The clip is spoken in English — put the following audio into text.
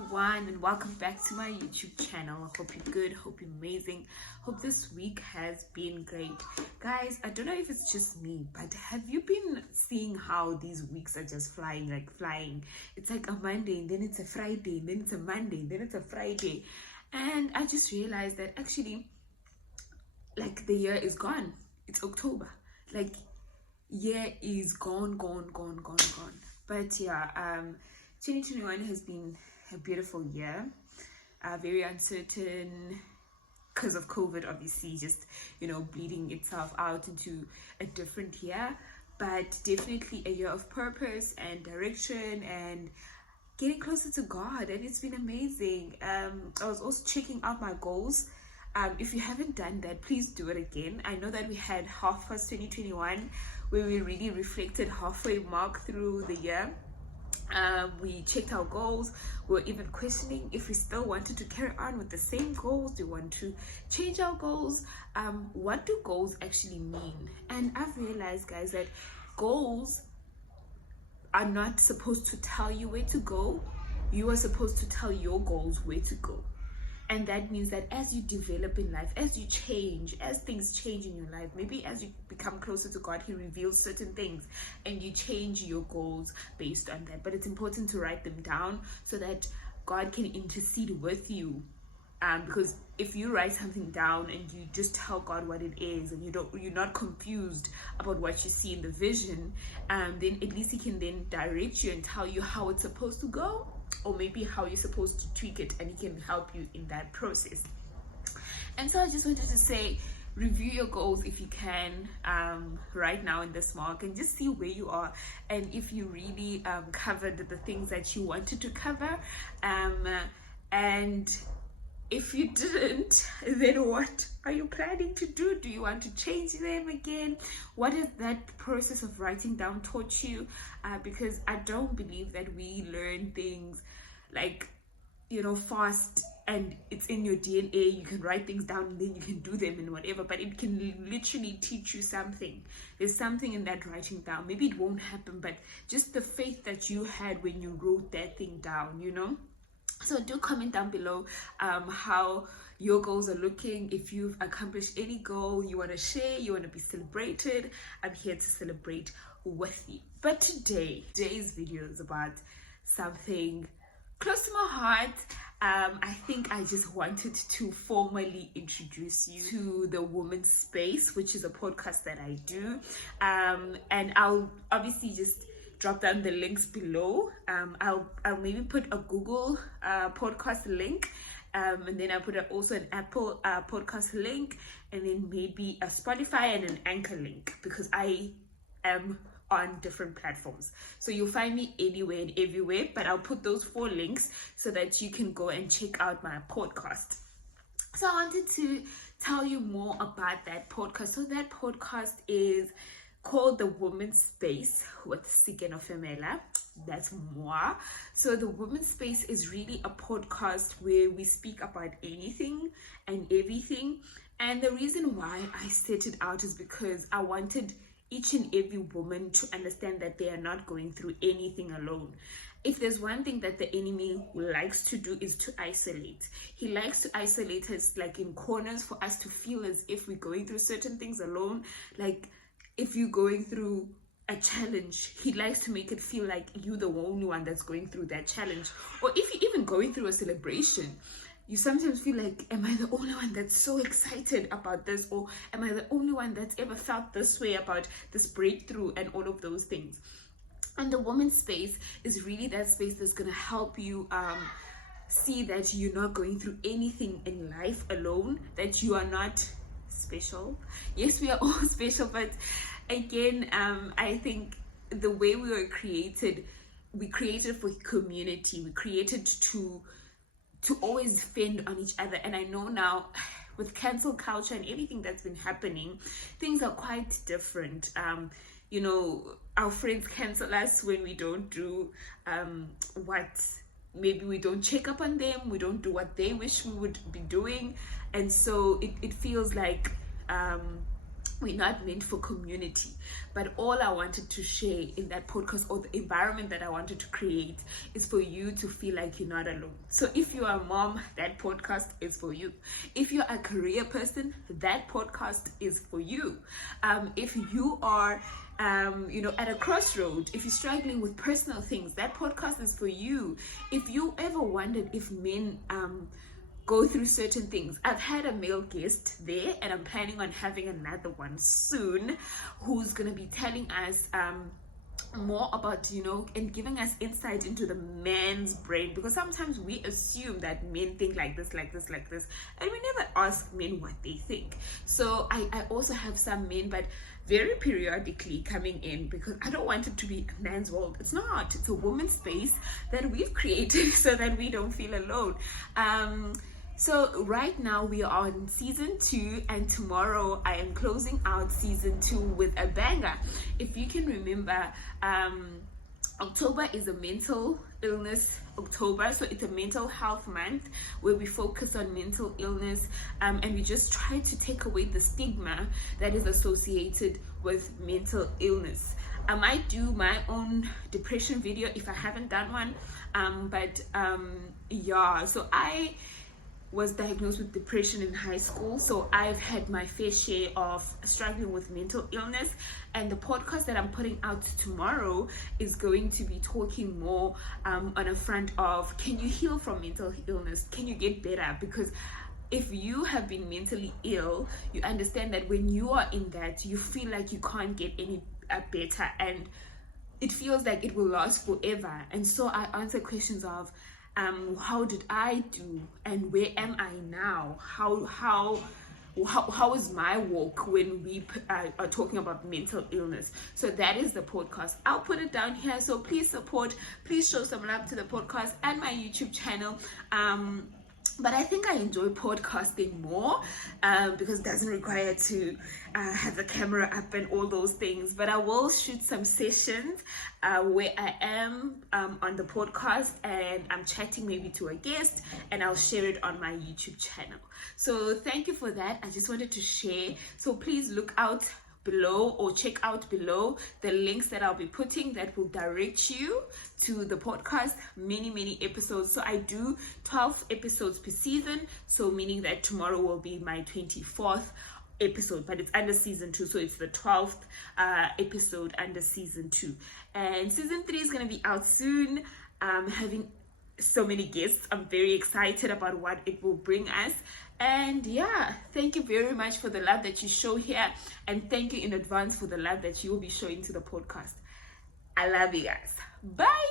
everyone, and welcome back to my YouTube channel. I hope you're good, hope you're amazing, hope this week has been great. Guys, I don't know if it's just me, but have you been seeing how these weeks are just flying, like flying? It's like a Monday, and then it's a Friday, and then it's a Monday, and then it's a Friday. And I just realized that actually, like, the year is gone. It's October. Like, year is gone. But yeah, 2021 has been a beautiful year, very uncertain because of COVID, obviously, just, bleeding itself out into a different year, but definitely a year of purpose and direction and getting closer to God, and it's been amazing. I was also checking out my goals. If you haven't done that, please do it again. I know that we had half past 2021 where we really reflected halfway mark through the year. We checked our goals. We were even questioning if we still wanted to carry on with the same goals. Do we want to change our goals? What do goals actually mean? And I've realized, guys, that goals are not supposed to tell you where to go. You are supposed to tell your goals where to go. And that means that as you develop in life, as you change, as things change in your life, maybe as you become closer to God, He reveals certain things and you change your goals based on that. But it's important to write them down so that God can intercede with you. Because if you write something down and you just tell God what it is, and you're not confused about what you see in the vision, then at least He can then direct you and tell you how it's supposed to go, or maybe how you're supposed to tweak it, and He can help you in that process. And so I just wanted to say, review your goals if you can, right now in this mark, and just see where you are, and if you really covered the things that you wanted to cover, and if you didn't, then what are you planning to do? Do you want to change them again? What has that process of writing down taught you? Because I don't believe that we learn things like, fast and it's in your DNA. You can write things down and then you can do them and whatever, but it can literally teach you something. There's something in that writing down. Maybe it won't happen, but just the faith that you had when you wrote that thing down, So do comment down below how your goals are looking. If you've accomplished any goal you want to share, you want to be celebrated, I'm here to celebrate with you. But today's video is about something close to my heart. I think I just wanted to formally introduce you to the Woman's Space, which is a podcast that I do. And I'll obviously just drop down the links below. I'll maybe put a Google podcast link, and then I'll put also an Apple podcast link, and then maybe a Spotify and an Anchor link, because I am on different platforms. So you'll find me anywhere and everywhere, but I'll put those 4 links so that you can go and check out my podcast. So I wanted to tell you more about that podcast. So that podcast is called The Woman's Space with Sike and Nofemela. That's moi. So The Woman's Space is really a podcast where we speak about anything and everything. And the reason why I set it out is because I wanted each and every woman to understand that they are not going through anything alone. If there's one thing that the enemy likes to do, is to isolate. He likes to isolate us like in corners for us to feel as if we're going through certain things alone. Like, if you're going through a challenge, he likes to make it feel like you're the only one that's going through that challenge. Or if you're even going through a celebration, you sometimes feel like, am I the only one that's so excited about this? Or am I the only one that's ever felt this way about this breakthrough and all of those things? And the Woman's Space is really that space that's going to help you see that you're not going through anything in life alone, that you are not special. Yes, we are all special, but again, I think the way we were created, we created for community. We created to always fend on each other. And I know now, with cancel culture and everything that's been happening, things are quite different. Our friends cancel us when we don't do maybe we don't check up on them, we don't do what they wish we would be doing. And so it feels like we're not meant for community. But all I wanted to share in that podcast, or the environment that I wanted to create, is for you to feel like you're not alone. So if you are a mom, that podcast is for you. If you're a career person, that podcast is for you. If you are at a crossroad, if you're struggling with personal things, that podcast is for you. If you ever wondered if men go through certain things, I've had a male guest there, and I'm planning on having another one soon, who's going to be telling us more about, and giving us insight into the man's brain, because sometimes we assume that men think like this, and we never ask men what they think. So I also have some men, but very periodically, coming in, because I don't want it to be a man's world. It's not. It's a woman's space that we've created so that we don't feel alone. So right now we are on season 2, and tomorrow I am closing out season 2 with a banger. If you can remember, October is a mental illness October, so it's a mental health month where we focus on mental illness, and we just try to take away the stigma that is associated with mental illness. I might do my own depression video if I haven't done one, so I was diagnosed with depression in high school, so I've had my fair share of struggling with mental illness, and the podcast that I'm putting out tomorrow is going to be talking more on a front of, can you heal from mental illness? Can you get better? Because if you have been mentally ill, you understand that when you are in that, you feel like you can't get any better, and it feels like it will last forever. And so I answer questions of, how did I do, and where am I now? How is my walk when we are talking about mental illness? So that is the podcast. I'll put it down here, so please support, please show some love to the podcast and my YouTube channel. But I think I enjoy podcasting more because it doesn't require to have the camera up and all those things. But I will shoot some sessions where I am on the podcast and I'm chatting maybe to a guest, and I'll share it on my YouTube channel. So thank you for that. I just wanted to share. So please look out below, or check out below the links that I'll be putting that will direct you to the podcast. Many episodes. So I do 12 episodes per season, so meaning that tomorrow will be my 24th episode, but it's under season 2, so it's the 12th episode under season 2, and season 3 is going to be out soon. Having so many guests, I'm very excited about what it will bring us. And yeah, thank you very much for the love that you show here, and thank you in advance for the love that you will be showing to the podcast. I love you guys. Bye.